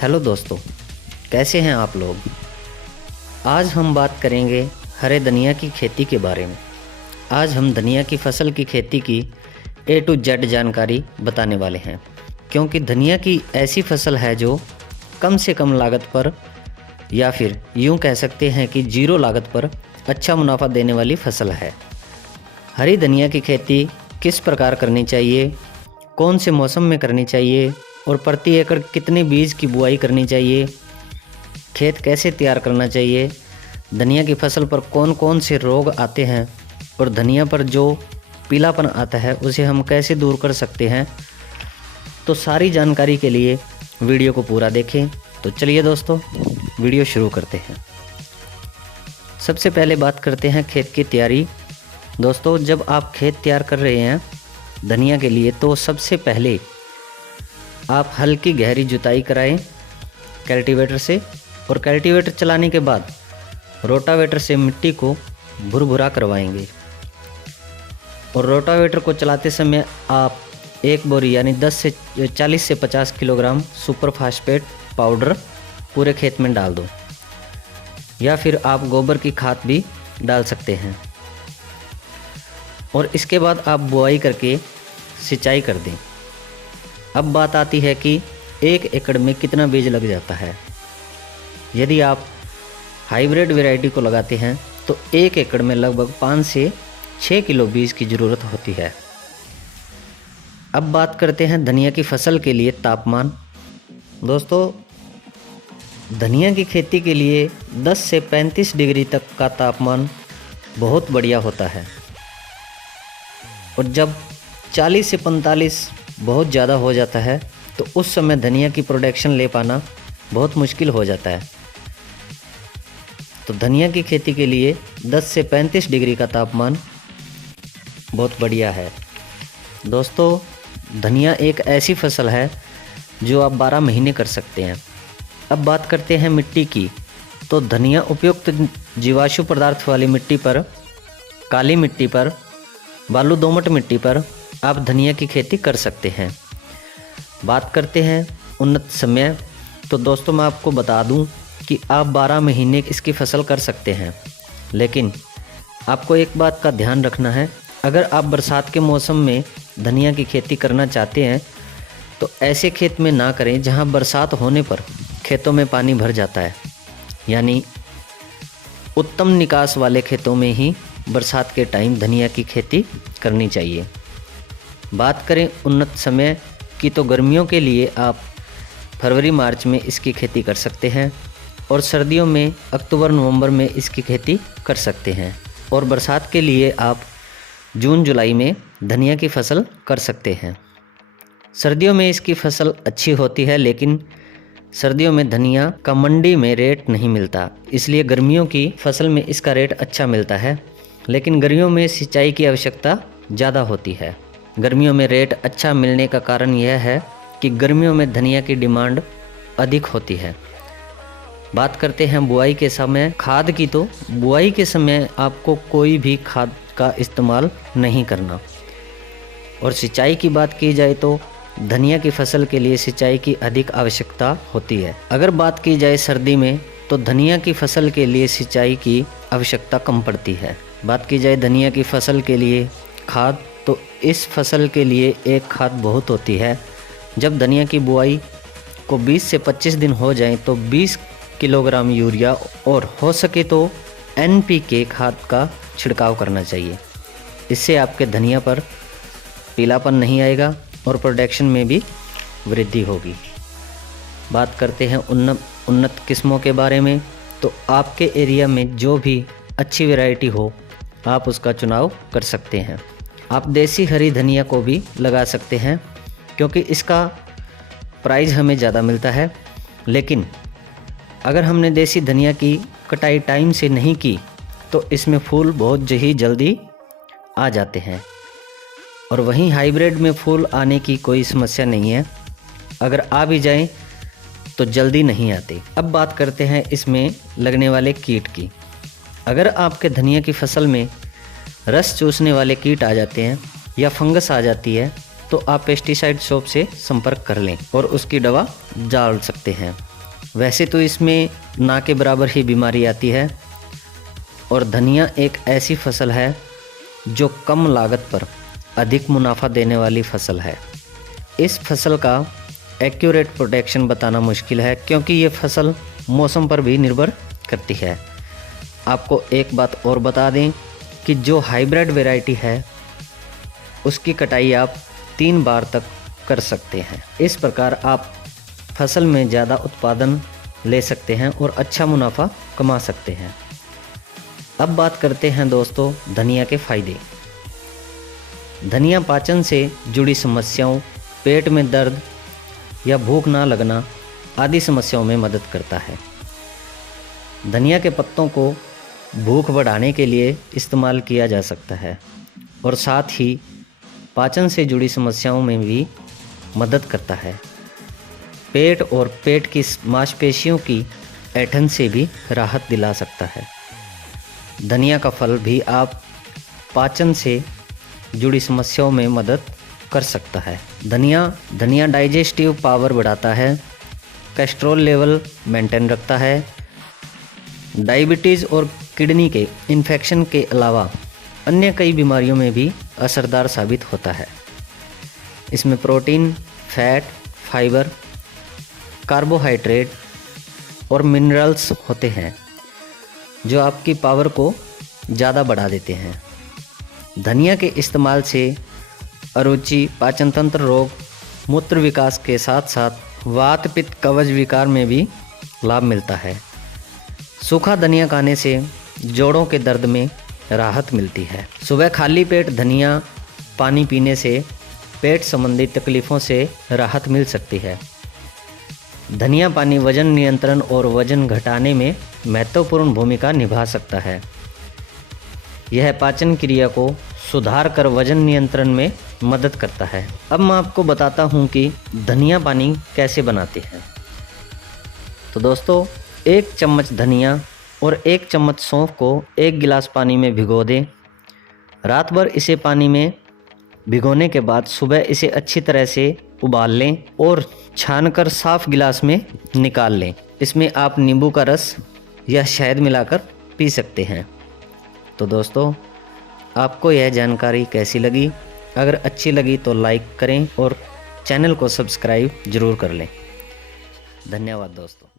Hello दोस्तों, कैसे हैं आप लोग। आज हम बात करेंगे हरे धनिया की खेती के बारे में। आज हम धनिया की फसल की खेती की A to Z जानकारी बताने वाले हैं, क्योंकि धनिया की ऐसी फसल है जो कम से कम लागत पर या फिर यूं कह सकते हैं कि जीरो लागत पर अच्छा मुनाफा देने वाली फसल है। हरी धनिया की खेती किस प्रकार करनी चाहिए, कौन से मौसम में करनी चाहिए और प्रति एकड़ कितने बीज की बुआई करनी चाहिए, खेत कैसे तैयार करना चाहिए, धनिया की फसल पर कौन कौन से रोग आते हैं और धनिया पर जो पीलापन आता है उसे हम कैसे दूर कर सकते हैं। तो सारी जानकारी के लिए वीडियो को पूरा देखें। तो चलिए दोस्तों, वीडियो शुरू करते हैं। सबसे पहले बात करते हैं खेत की तैयारी। दोस्तों, जब आप खेत तैयार कर रहे हैं धनिया के लिए, तो सबसे पहले आप हल्की गहरी जुताई कराएं कल्टीवेटर से, और कल्टीवेटर चलाने के बाद रोटावेटर से मिट्टी को भुरभुरा करवाएंगे। और रोटावेटर को चलाते समय आप एक बोरी यानी 40 से 50 किलोग्राम सुपर फास्फेट पाउडर पूरे खेत में डाल दो, या फिर आप गोबर की खाद भी डाल सकते हैं। और इसके बाद आप बुआई करके सिंचाई कर दें। अब बात आती है कि 1 एकड़ में कितना बीज लग जाता है। यदि आप हाइब्रिड वैरायटी को लगाते हैं तो 1 एकड़ में लगभग 5 से 6 किलो बीज की ज़रूरत होती है। अब बात करते हैं धनिया की फसल के लिए तापमान। दोस्तों, धनिया की खेती के लिए 10 से 35 डिग्री तक का तापमान बहुत बढ़िया होता है, और जब 40 से 45 बहुत ज़्यादा हो जाता है तो उस समय धनिया की प्रोडक्शन ले पाना बहुत मुश्किल हो जाता है। तो धनिया की खेती के लिए 10 से 35 डिग्री का तापमान बहुत बढ़िया है। दोस्तों, धनिया एक ऐसी फसल है जो आप 12 महीने कर सकते हैं। अब बात करते हैं मिट्टी की। तो धनिया उपयुक्त जीवाश्म पदार्थ वाली मिट्टी पर, काली मिट्टी पर, बालू दोमट मिट्टी पर आप धनिया की खेती कर सकते हैं। बात करते हैं उन्नत समय। तो दोस्तों, मैं आपको बता दूं कि आप 12 महीने इसकी फसल कर सकते हैं, लेकिन आपको एक बात का ध्यान रखना है। अगर आप बरसात के मौसम में धनिया की खेती करना चाहते हैं तो ऐसे खेत में ना करें जहां बरसात होने पर खेतों में पानी भर जाता है। यानी उत्तम निकास वाले खेतों में ही बरसात के टाइम धनिया की खेती करनी चाहिए। बात करें उन्नत समय की, तो गर्मियों के लिए आप फरवरी मार्च में इसकी खेती कर सकते हैं, और सर्दियों में अक्टूबर नवंबर में इसकी खेती कर सकते हैं। और बरसात के लिए आप जून जुलाई में धनिया की फसल कर सकते हैं। सर्दियों में इसकी फसल अच्छी होती है, लेकिन सर्दियों में धनिया का मंडी में रेट नहीं मिलता, इसलिए गर्मियों की फसल में इसका रेट अच्छा मिलता है। लेकिन गर्मियों में सिंचाई की आवश्यकता ज़्यादा होती है। गर्मियों में रेट अच्छा मिलने का कारण यह है कि गर्मियों में धनिया की डिमांड अधिक होती है। बात करते हैं बुआई के समय खाद की। तो बुआई के समय आपको कोई भी खाद का इस्तेमाल नहीं करना। और सिंचाई की बात की जाए तो धनिया की फसल के लिए सिंचाई की अधिक आवश्यकता होती है। अगर बात की जाए सर्दी में, तो धनिया की फसल के लिए सिंचाई की आवश्यकता कम पड़ती है। बात की जाए धनिया की फसल के लिए खाद, तो इस फसल के लिए एक खाद बहुत होती है। जब धनिया की बुआई को 20 से 25 दिन हो जाएं तो 20 किलोग्राम यूरिया और हो सके तो NPK खाद का छिड़काव करना चाहिए। इससे आपके धनिया पर पीलापन नहीं आएगा और प्रोडक्शन में भी वृद्धि होगी। बात करते हैं उन्नत किस्मों के बारे में। तो आपके एरिया में जो भी अच्छी वैरायटी हो आप उसका चुनाव कर सकते हैं। आप देसी हरी धनिया को भी लगा सकते हैं, क्योंकि इसका प्राइस हमें ज़्यादा मिलता है। लेकिन अगर हमने देसी धनिया की कटाई टाइम से नहीं की तो इसमें फूल बहुत ही जल्दी आ जाते हैं, और वहीं हाइब्रिड में फूल आने की कोई समस्या नहीं है। अगर आ भी जाएं तो जल्दी नहीं आते। अब बात करते हैं इसमें लगने वाले कीट की। अगर आपके धनिया की फसल में रस चूसने वाले कीट आ जाते हैं या फंगस आ जाती है, तो आप पेस्टिसाइड शॉप से संपर्क कर लें और उसकी दवा डाल सकते हैं। वैसे तो इसमें ना के बराबर ही बीमारी आती है और धनिया एक ऐसी फसल है जो कम लागत पर अधिक मुनाफा देने वाली फसल है। इस फसल का एक्यूरेट प्रोटेक्शन बताना मुश्किल है क्योंकि ये फसल मौसम पर भी निर्भर करती है। आपको एक बात और बता दें कि जो हाइब्रिड वैरायटी है उसकी कटाई आप 3 बार तक कर सकते हैं। इस प्रकार आप फसल में ज़्यादा उत्पादन ले सकते हैं और अच्छा मुनाफा कमा सकते हैं। अब बात करते हैं दोस्तों धनिया के फायदे। धनिया पाचन से जुड़ी समस्याओं, पेट में दर्द या भूख ना लगना आदि समस्याओं में मदद करता है। धनिया के पत्तों को भूख बढ़ाने के लिए इस्तेमाल किया जा सकता है और साथ ही पाचन से जुड़ी समस्याओं में भी मदद करता है। पेट और पेट की मांसपेशियों की ऐंठन से भी राहत दिला सकता है। धनिया का फल भी आप पाचन से जुड़ी समस्याओं में मदद कर सकता है। धनिया डाइजेस्टिव पावर बढ़ाता है, कोलेस्ट्रॉल लेवल मेंटेन रखता है, डायबिटीज़ और किडनी के इन्फेक्शन के अलावा अन्य कई बीमारियों में भी असरदार साबित होता है। इसमें प्रोटीन, फैट, फाइबर, कार्बोहाइड्रेट और मिनरल्स होते हैं जो आपकी पावर को ज़्यादा बढ़ा देते हैं। धनिया के इस्तेमाल से अरुचि, पाचन तंत्र रोग, मूत्र विकास के साथ साथ वात, पित्त, कब्ज विकार में भी लाभ मिलता है। सूखा धनिया खाने से जोड़ों के दर्द में राहत मिलती है। सुबह खाली पेट धनिया पानी पीने से पेट संबंधी तकलीफ़ों से राहत मिल सकती है। धनिया पानी वजन नियंत्रण और वजन घटाने में महत्वपूर्ण भूमिका निभा सकता है। यह पाचन क्रिया को सुधार कर वजन नियंत्रण में मदद करता है। अब मैं आपको बताता हूँ कि धनिया पानी कैसे बनाते हैं। तो दोस्तों 1 चम्मच धनिया और 1 चम्मच सौंफ को 1 गिलास पानी में भिगो दें। रात भर इसे पानी में भिगोने के बाद सुबह इसे अच्छी तरह से उबाल लें और छानकर साफ गिलास में निकाल लें। इसमें आप नींबू का रस या शहद मिलाकर पी सकते हैं। तो दोस्तों आपको यह जानकारी कैसी लगी? अगर अच्छी लगी तो लाइक करें और चैनल को सब्सक्राइब ज़रूर कर लें। धन्यवाद दोस्तों।